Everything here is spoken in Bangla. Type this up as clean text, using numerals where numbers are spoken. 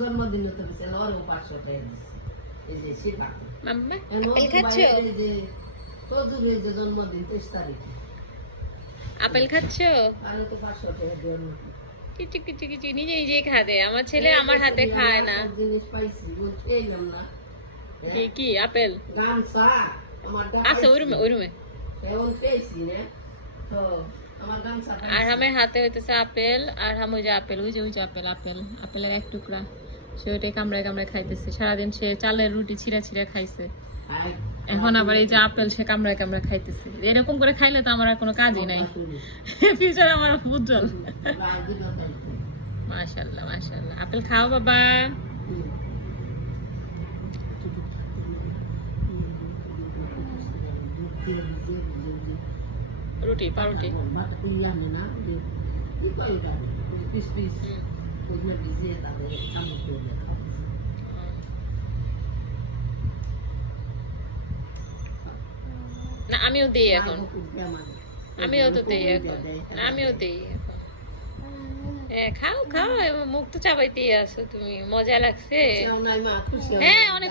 জন্মদিন তো দিছে ওরও 500 টাকা দিছে এই যে শিবা মাম্মা আপেল খাচ্ছো? এই যে তোজুরে যে জন্মদিন 23 তারিখে আপেল খাচ্ছো? আমি তো 500 টাকা দেব কিছু কিছু কিছু নিজে নিজেই খাবে। আমার ছেলে আমার হাতে খায় না। জিনিস পাইছি বল খেলাম না কি কি আপেল গামছা আমার আছে ওই রুমে এমন পেয়েছি না তো আমার গামছা আর আমার হাতে হইতেছে আপেল আর ওই যে আপেল ওই যে আপেল আপেল আপেলের এক টুকরা সে ওইটাই কামড়ায় কামড়ায় খাইতেছে। সারাদিন সে চালের রুটি ছিঁড়া ছিঁড়া খাইছে, এখন আবার এই যে আপেল সে কামড়ায় কামড়ায় খাইতেছে। এরকম করে খাইলে তো আমার আর কোনো কাজই নাই, ফিউচার আমার উজ্জ্বল। মাশাআল্লাহ মাশাআল্লাহ। আপেল খাও বাবা। রুটি পাউরুটি না আমিও দিই এখন, আমিও তো দিই এখন, আমিও দিই এখন। খাও খাও, মুখ তো চাবাইতেই আছো তুমি, মজা লাগছে? হ্যাঁ অনেক।